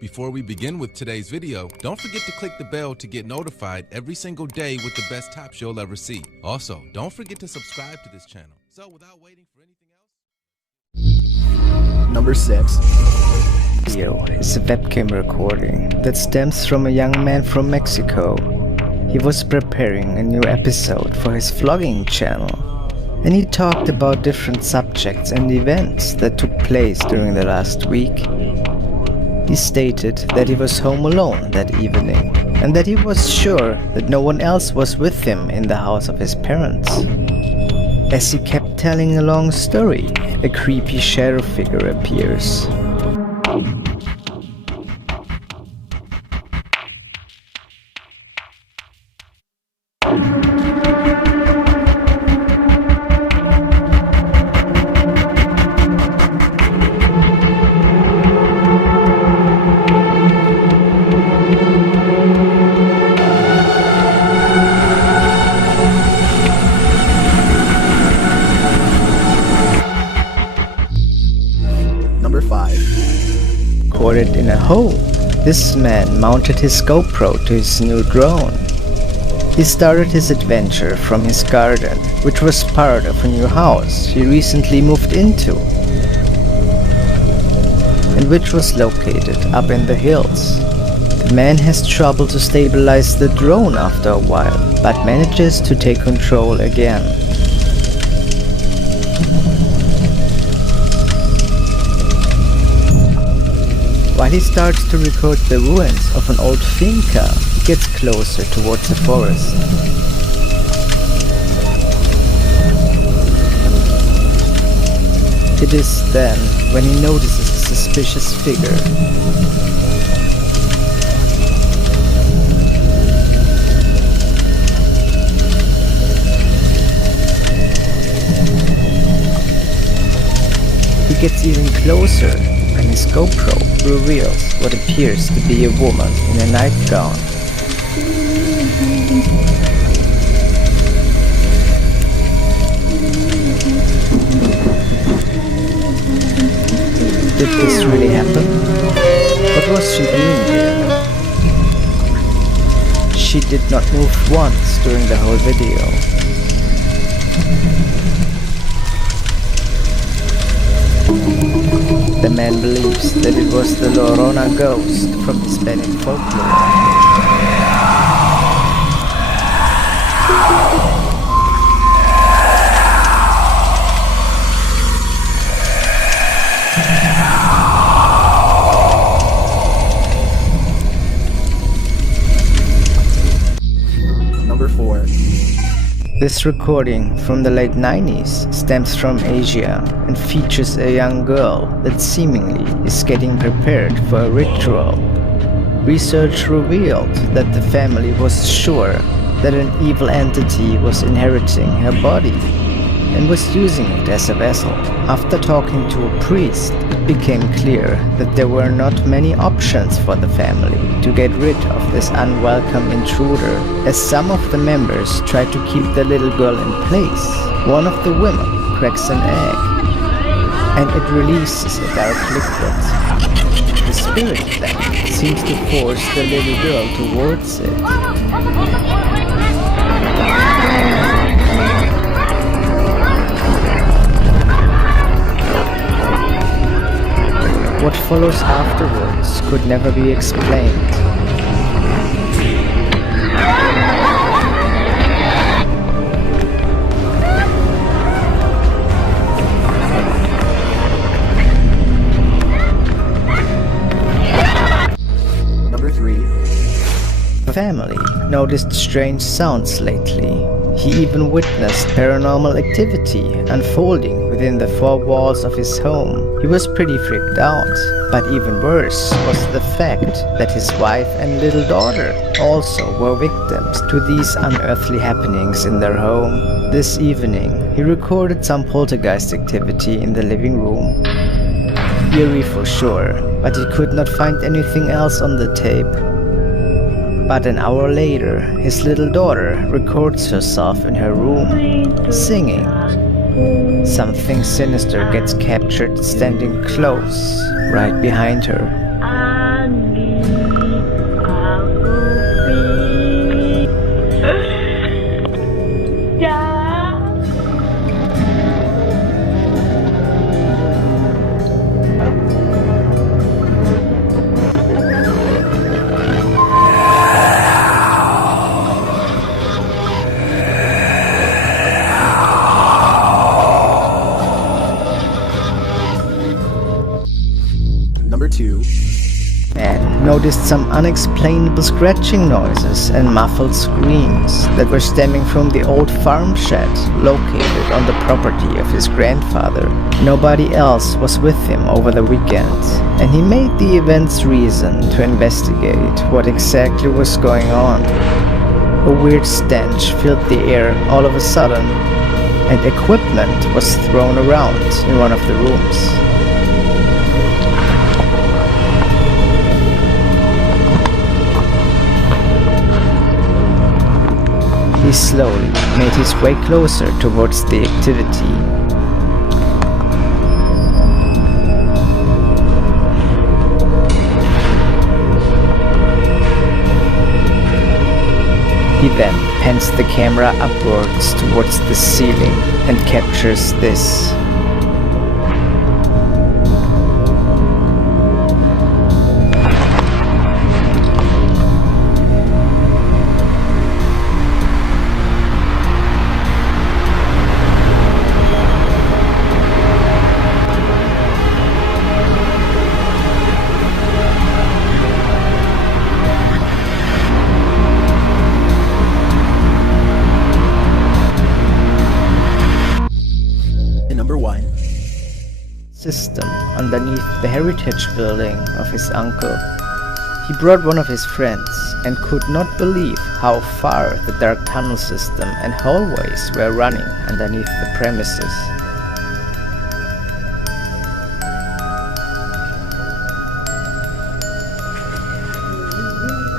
Before we begin with today's video, don't forget to click the bell to get notified every single day with the best tops you'll ever see. Also, don't forget to subscribe to this channel. So without waiting for anything else... Number 6. Video is a webcam recording that stems from a young man from Mexico. He was preparing a new episode for his vlogging channel, and he talked about different subjects and events that took place during the last week. He stated that he was home alone that evening, and that he was sure that no one else was with him in the house of his parents. As he kept telling a long story, a creepy shadow figure appears. Number 5. Recorded in a home, this man mounted his GoPro to his new drone. He started his adventure from his garden, which was part of a new house he recently moved into, and which was located up in the hills. The man has trouble to stabilize the drone after a while, but manages to take control again. While he starts to record the ruins of an old finca, he gets closer towards the forest. It is then when he notices a suspicious figure. He gets even closer, and his GoPro reveals what appears to be a woman in a nightgown. Did this really happen? What was she doing there? She did not move once during the whole video. The man believes that it was the Llorona ghost from Hispanic folklore. Number 4. This recording from the late 90s stems from Asia and features a young girl that seemingly is getting prepared for a ritual. Research revealed that the family was sure that an evil entity was inheriting her body and was using it as a vessel. After talking to a priest, it became clear that there were not many options for the family to get rid of this unwelcome intruder, as some of the members try to keep the little girl in place. One of the women cracks an egg, and it releases a dark liquid. The spirit then seems to force the little girl towards it. What follows afterwards could never be explained. Number 3. The family noticed strange sounds lately. He even witnessed paranormal activity unfolding within the four walls of his home. He was pretty freaked out, but even worse was the fact that his wife and little daughter also were victims to these unearthly happenings in their home. This evening, he recorded some poltergeist activity in the living room. Eerie for sure, but he could not find anything else on the tape. But an hour later, his little daughter records herself in her room, singing. Something sinister gets captured standing close, right behind her. and noticed some unexplainable scratching noises and muffled screams that were stemming from the old farm shed located on the property of his grandfather. Nobody else was with him over the weekend, and he made the event's reason to investigate what exactly was going on. A weird stench filled the air all of a sudden, and equipment was thrown around in one of the rooms. He slowly made his way closer towards the activity. He then pans the camera upwards towards the ceiling and captures this. Number 1. System underneath the heritage building of his uncle. He brought one of his friends and could not believe how far the dark tunnel system and hallways were running underneath the premises.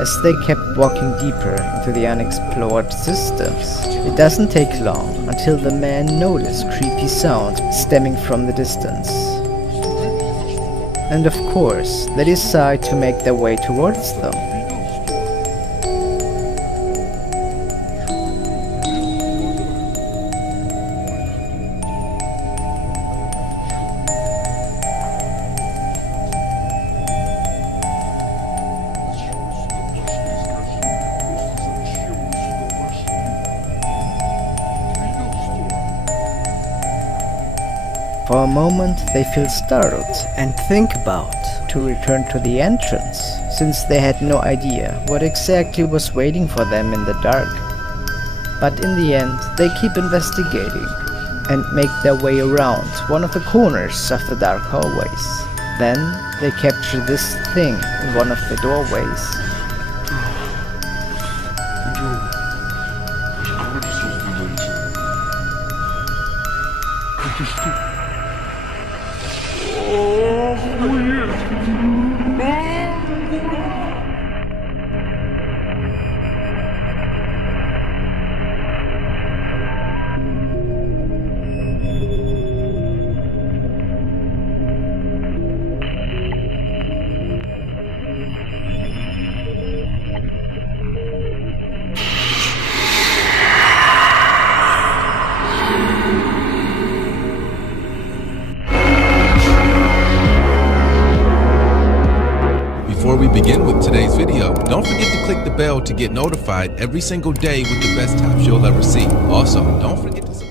As they kept walking deeper into the unexplored systems, it doesn't take long until the man noticed creepy sounds stemming from the distance. And of course, they decide to make their way towards them. For a moment they feel startled and think about to return to the entrance, since they had no idea what exactly was waiting for them in the dark. But in the end they keep investigating and make their way around one of the corners of the dark hallways. Then they capture this thing in one of the doorways. Before we begin with today's video, don't forget to click the bell to get notified every single day with the best tops you'll ever see. Also, don't forget to subscribe.